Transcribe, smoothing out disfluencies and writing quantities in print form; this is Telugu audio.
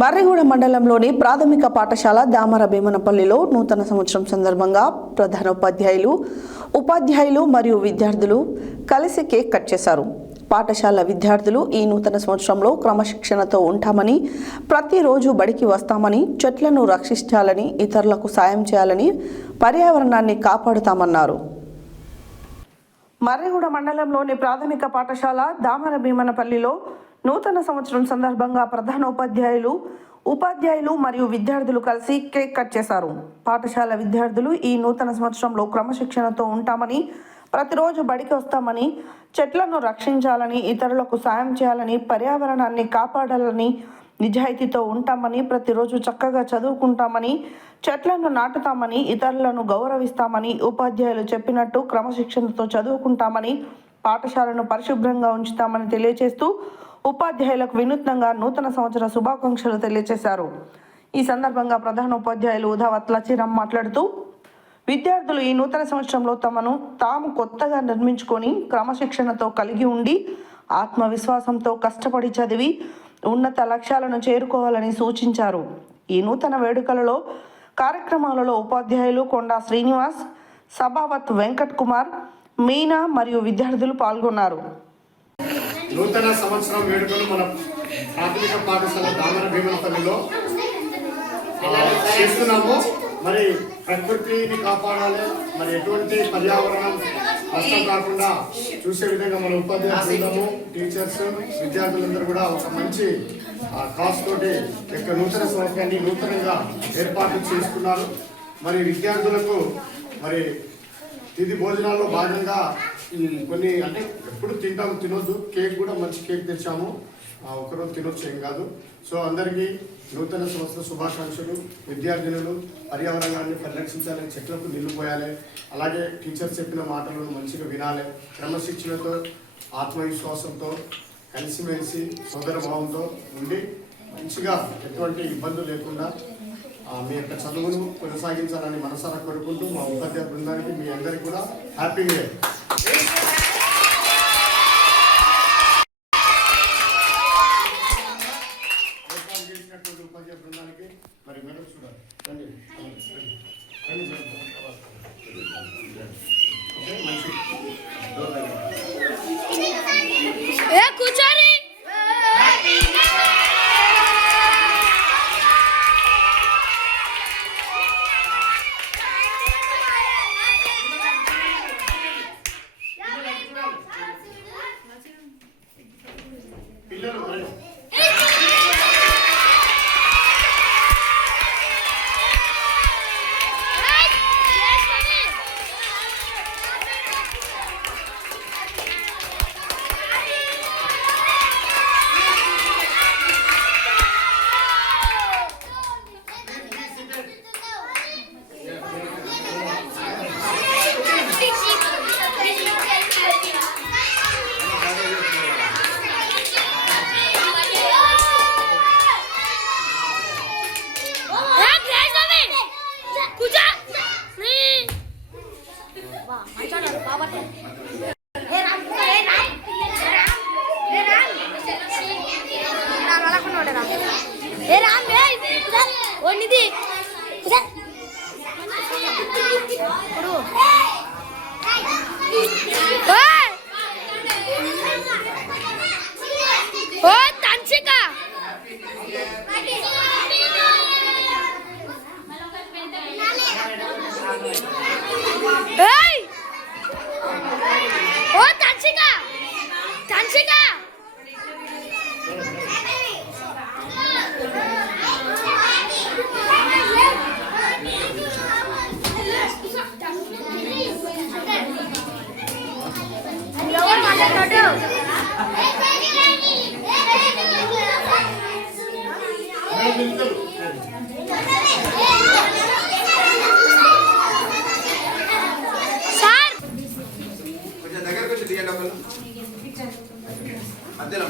మర్రిగూడ మండలంలోని ప్రాథమిక పాఠశాల దామర భీమనపల్లిలో నూతన సంవత్సరం సందర్భంగా ఉపాధ్యాయులు మరియు విద్యార్థులు కలిసి కేక్ కట్ చేశారు. పాఠశాల విద్యార్థులు ఈ నూతన సంవత్సరంలో క్రమశిక్షణతో ఉంటామని, ప్రతిరోజు బడికి వస్తామని, చెట్లను రక్షించాలని, ఇతరులకు సాయం చేయాలని, పర్యావరణాన్ని కాపాడుతామన్నారు. మర్రిగూడ మండలంలోని ప్రాథమిక పాఠశాల దామర భీమనపల్లిలో నూతన సంవత్సరం సందర్భంగా ఉపాధ్యాయులు మరియు విద్యార్థులు కలిసి కేక్ కట్ చేశారు. పాఠశాల విద్యార్థులు ఈ నూతన సంవత్సరంలో క్రమశిక్షణతో ఉంటామని, ప్రతిరోజు బడికి వస్తామని, చెట్లను రక్షించాలని, ఇతరులకు సాయం చేయాలని, పర్యావరణాన్ని కాపాడాలని, నిజాయితీతో ఉంటామని, ప్రతిరోజు చక్కగా చదువుకుంటామని, చెట్లను నాటుతామని, ఇతరులను గౌరవిస్తామని, ఉపాధ్యాయులు చెప్పినట్టు క్రమశిక్షణతో చదువుకుంటామని, పాఠశాలను పరిశుభ్రంగా ఉంచుతామని తెలియజేస్తూ ఉపాధ్యాయులకు వినూత్నంగా నూతన సంవత్సర శుభాకాంక్షలు తెలియజేశారు. ఈ సందర్భంగా ప్రధాన ఉపాధ్యాయులు ఉదావత్ లచ్చిరామ్ మాట్లాడుతూ, విద్యార్థులు ఈ నూతన సంవత్సరంలో తాము కొత్తగా నిర్మించుకొని క్రమశిక్షణతో కలిగి ఉండి ఆత్మవిశ్వాసంతో కష్టపడి చదివి ఉన్నత లక్ష్యాలను చేరుకోవాలని సూచించారు. ఈ నూతన వేడుకలలో కార్యక్రమాలలో ఉపాధ్యాయులు కొండా శ్రీనివాస్, సభావత్ వెంకట్ కుమార్, మీనా మరియు విద్యార్థులు పాల్గొన్నారు. నూతన సంవత్సరం వేడుకలు మన ప్రాథమిక పాఠశాల దామర భీమనపల్లిలో చేస్తున్నాము. మరి ప్రకృతిని కాపాడాలి, మరి ఎటువంటి పర్యావరణం నష్టం కాకుండా చూసే విధంగా మన ఉపాధ్యాయులు బృందము, టీచర్స్, విద్యార్థులందరూ కూడా ఒక మంచి కాస్ట్ తోటి నూతన సంవత్సరాన్ని నూతనంగా ఏర్పాటు చేసుకున్నారు. మరి విద్యార్థులకు మరి తిది భోజనాల్లో భాగంగా కొన్ని అంటే ఎప్పుడు తినొద్దు, కేక్ కూడా మంచి కేక్ తెచ్చాము, ఒకరోజు తినొచ్చు, ఏం కాదు. సో అందరికీ నూతన సంవత్సర శుభాకాంక్షలు. విద్యార్థినులు పర్యావరణాన్ని పరిరక్షించాలి, చెట్లకు నీళ్లు పోయాలి, అలాగే టీచర్స్ చెప్పిన మాటలను మంచిగా వినాలి, క్రమశిక్షణతో ఆత్మవిశ్వాసంతో కలిసిమెలిసి సోదర భావంతో ఉండి మంచిగా ఎటువంటి ఇబ్బందులు లేకుండా మీ యొక్క చదువును కొనసాగించాలని మనసారా కోరుకుంటూ మా ఉపాధ్యాయ బృందానికి మీ అందరికీ కూడా హ్యాపీ న్యూ ఇయర్. ఉపాధ్యాయ బృందానికి మరి మేడం చూడాలి కూర్చోని పిల్లలు మధ్యలో